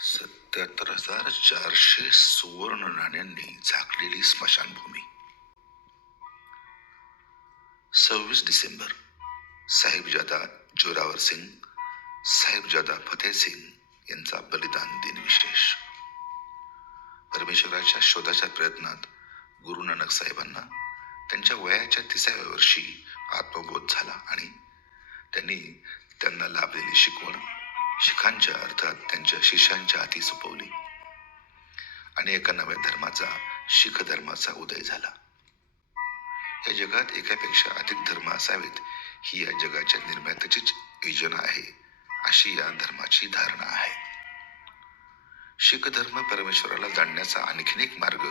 77,400 सुवर्ण नाण्यांनी झाकलेली स्मशानभूमी. 26 डिसेंबर. साहिबजादा जोरावर सिंग, साहिबजादा फतेह सिंग यांचा बलिदान दिन विशेष. परमेश्वराच्या शोधाच्या प्रयत्नात गुरु नानक साहेबांना त्यांच्या वयाच्या 30व्या वर्षी आत्मबोध झाला आणि त्यांना लाभलेली शिकवण शिखांच्या अर्थात त्यांच्या शिष्यांच्या हाती सोपवली आणि एका नव्या धर्माचा, शीख धर्माचा उदय झाला. या जगात एकापेक्षा अधिक धर्म असावेत ही या जगाच्या निर्मात्याचीच योजना आहे, अशी या धर्माची धारणा आहे. शीख धर्म परमेश्वराला जाणण्याचा आणखीन एक मार्ग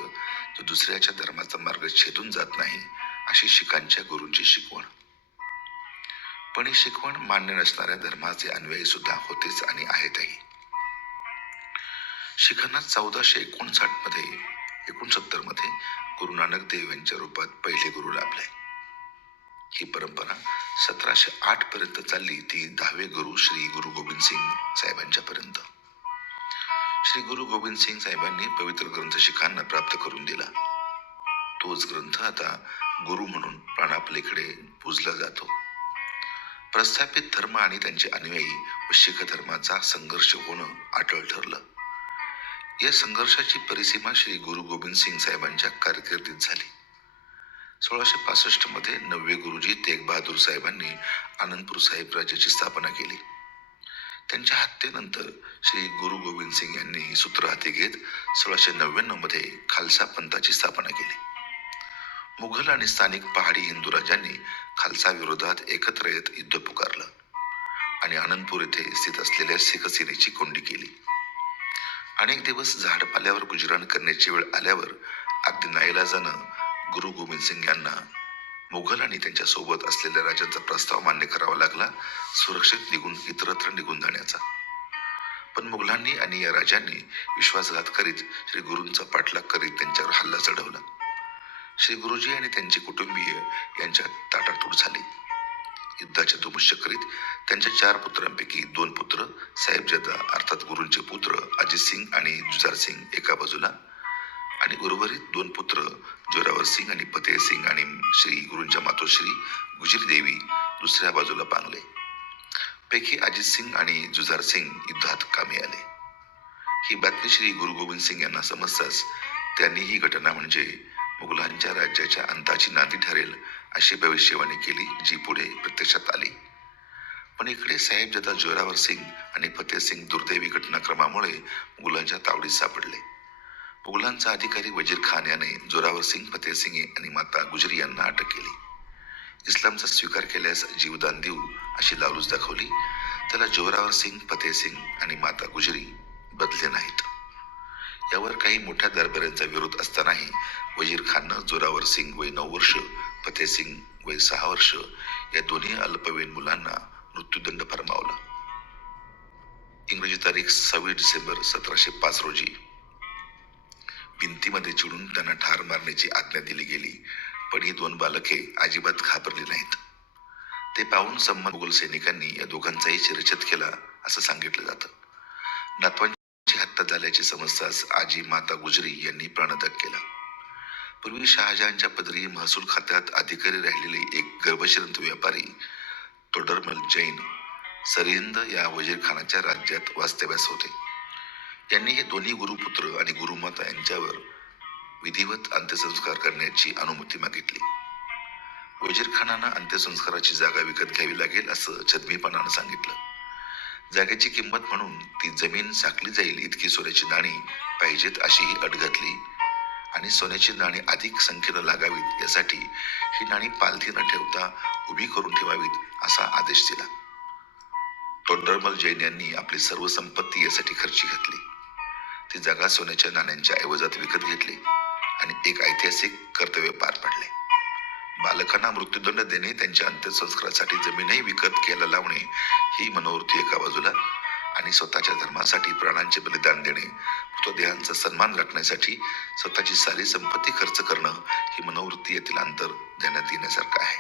जो दुसऱ्याच्या धर्माचा मार्ग छेदून जात नाही, अशी शिखांच्या गुरूंची शिकवण. पण ही शिकवण मान्य नसणाऱ्या धर्माचे अनुयायी सुद्धा होतेच आणि आहेतही. शिखांना 1469 मध्ये गुरु नानक देव यांच्या रूपात पहिले गुरु लाभले. ही परंपरा 1708 पर्यंत चालली, ती 10वे गुरु श्री गुरु गोविंद सिंग साहेबांच्या पर्यंत. श्री गुरु गोविंद सिंग साहेबांनी पवित्र ग्रंथ शिखांना प्राप्त करून दिला. तोच ग्रंथ आता गुरु म्हणून प्राणापलीकडे पूजला जातो. प्रस्थापित धर्म आणि त्यांचे अनुयायी व शीख धर्माचा संघर्ष होणं अटळ ठरलं. या संघर्षाची परिसीमा श्री गुरु गोविंद सिंग साहेबांच्या कारकिर्दीत झाली. 1665 मध्ये 9वे गुरुजी तेग बहादूर साहेबांनी आनंदपूर साहेब राज्याची स्थापना केली. त्यांच्या हत्येनंतर श्री गुरु गोविंद सिंग यांनी सूत्र हाती घेत 1699 मध्ये खालसा पंथाची स्थापना केली. मुघल आणि स्थानिक पहाडी हिंदू राजांनी खालसा विरोधात एकत्र येत युद्ध पुकारलं आणि आनंदपूर येथे स्थित असलेल्या शीख सेनेची कोंडी केली. अनेक दिवस झाडपाल्यावर गुजराण करण्याची वेळ आल्यावर अगदी नाईलाजानं गुरु गोविंद सिंग यांना मुघल आणि त्यांच्या सोबत असलेल्या राजांचा प्रस्ताव मान्य करावा लागला, सुरक्षित इतरत्र निघून जाण्याचा. पण मुघलांनी आणि या राजांनी विश्वासघात करीत श्री गुरूंचा पाठलाग करीत त्यांच्यावर हल्ला चढवला. श्री गुरुजी आणि त्यांचे कुटुंबीय यांच्यात ताटातूट झाली. युद्धाच्या धुमश्च करीत त्यांच्या 4 पुत्रांपैकी 2 पुत्र साहेबजादा अर्थात गुरूंचे पुत्र अजित सिंग आणि जुजार सिंग एका बाजूला आणि उर्वरित 2 पुत्र जोरावर सिंग आणि फतेह सिंग आणि श्री गुरूंच्या मातोश्री गुजरी देवी दुसऱ्या बाजूला पांगले. पैकी अजित सिंग आणि जुजार सिंग युद्धात कामी आले. ही बातमी श्री गुरु गोविंद सिंग यांना समजताच त्यांनी ही घटना म्हणजे मुघलांच्या राज्याच्या अंताची नांदी ठरेल अशी भविष्यवाणी केली, जी पुढे प्रत्यक्षात आली. पण इकडे साहेबजादा जोरावर सिंग आणि फतेह सिंग दुर्दैवी घटनाक्रमामुळे मुघलांच्या तावडीत सापडले. मुघलांचा अधिकारी वजीर खान याने जोरावर सिंग, फतेह सिंग आणि माता गुजरी यांना अटक केली. इस्लामचा स्वीकार केल्यास जीवदान देऊ अशी लालूच दाखवली. त्याला जोरावर सिंग, फतेह सिंग आणि माता गुजरी बदले नाहीत. यावर काही मोठ्या दरबाऱ्यांचा विरोध असतानाही वजीर खाननं जोरावर सिंग वय 9 वर्ष, फतेह सिंग वय 6 वर्ष या दोन्ही अल्पवयीन मुलांना मृत्यूदंड फरमावला. इंग्रजी तारीख 26 डिसेंबर 1705 रोजी भिंतीमध्ये चिडून त्यांना ठार मारण्याची आज्ञा दिली गेली. पण ही 2 बालके अजिबात घाबरली नाहीत. ते पाहून संमत मुघल सैनिकांनी या दोघांचाही शिरच्छेद केला असं सांगितलं जातं. नातवांची हत्या झाल्याचे समजताच आजी माता गुजरी यांनी प्राणत्याग केला. पूर्वी शहाजहानच्या पदरी महसूल खात्यात अधिकारी राहिलेले एक गर्भश्रंत व्यापारी तोडरमल जैन सरहिंद या वजीर खानाच्या राज्यात वास्तव्यास होते. यांनी हे दोन्ही गुरुपुत्र आणि गुरुमाता यांच्यावर विधिवत अंत्यसंस्कार करण्याची अनुमती मागितली. वजीर खानानं अंत्यसंस्काराची जागा विकत घ्यावी लागेल असं छद्मीपणानं सांगितलं. जागेची किंमत म्हणून ती जमीन साकली जाईल इतकी सोन्याची नाणी पाहिजेत अशी ही अट घातली आणि सोन्याची नाणी अधिक संख्येनं लागावीत यासाठी ही नाणी पालथी न ठेवता उभी करून ठेवावीत असा आदेश दिला. तोडरमल जैन यांनी आपली सर्व संपत्ती यासाठी खर्ची घातली. ती जागा सोन्याच्या नाण्यांच्या ऐवजात विकत घेतली आणि एक ऐतिहासिक कर्तव्य पार पाडले. बालकांना मृत्यूदंड देणे, त्यांच्या अंत्यसंस्कारासाठी जमीनही विकत घ्यायला लावणे ही मनोवृत्ती एका बाजूला आणि स्वतःच्या धर्मासाठी प्राणांचे बलिदान देणे, मृतदेहांचा सन्मान राखण्यासाठी स्वतःची सारी संपत्ती खर्च करणं ही मनोवृत्ती यातील अंतर ध्यानात येण्यासारखं आहे.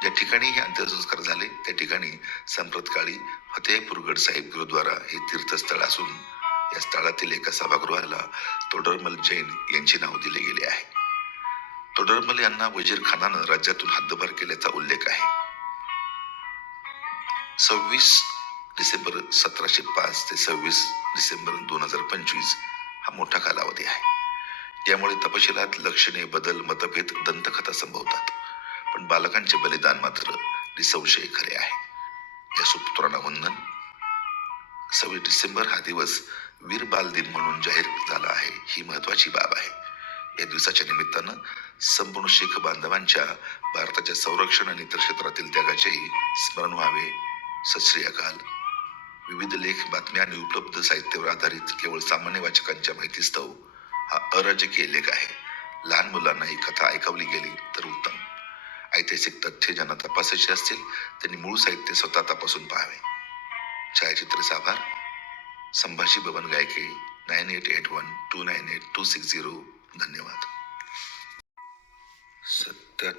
ज्या ठिकाणी हे अंत्यसंस्कार झाले त्या ठिकाणी संप्रतकाळी फतेहपूरगड साहिब गुरुद्वारा हे तीर्थस्थळ असून या स्थळातील एका सभागृहाला तोडरमल जैन यांचे नाव दिले गेले आहे. तोडरमल यांना वजीर खानानं राज्यातून हद्दपार केल्याचा उल्लेख आहे. 26 डिसेंबर 1705 ते 26 डिसेंबर 2025 हा मोठा कालावधी आहे. यामुळे तपशिलात लक्षणे, बदल, मतभेद, दंतकथा संभवतात. पण बालकांचे बलिदान मात्र निसंशय खरे आहे. या सुपुत्रांना वंदन. 26 डिसेंबर हा दिवस वीर बाल दिन म्हणून जाहीर झाला आहे. ही महत्वाची बाब आहे. या दिवसाच्या निमित्तानं संपूर्ण शीख बांधवांच्या भारताच्या संरक्षण आणि इतर क्षेत्रातील त्यागाचेही स्मरण व्हावे. सत श्री अकाल. विविध लेख, बातम्या आणि उपलब्ध साहित्यावर आधारित केवळ सामान्य वाचकांच्या माहितीस्तव हा अराजकीय लेख आहे. लहान मुलांना ही कथा ऐकवली गेली तर उत्तम. ऐतिहासिक तथ्य ज्यांना तपासायचे असतील त्यांनी मूळ साहित्य स्वतः तपासून पाहावे. छायाचित्र आभार. संभाजी बबन गायके 9881298260. धन्यवाद. 77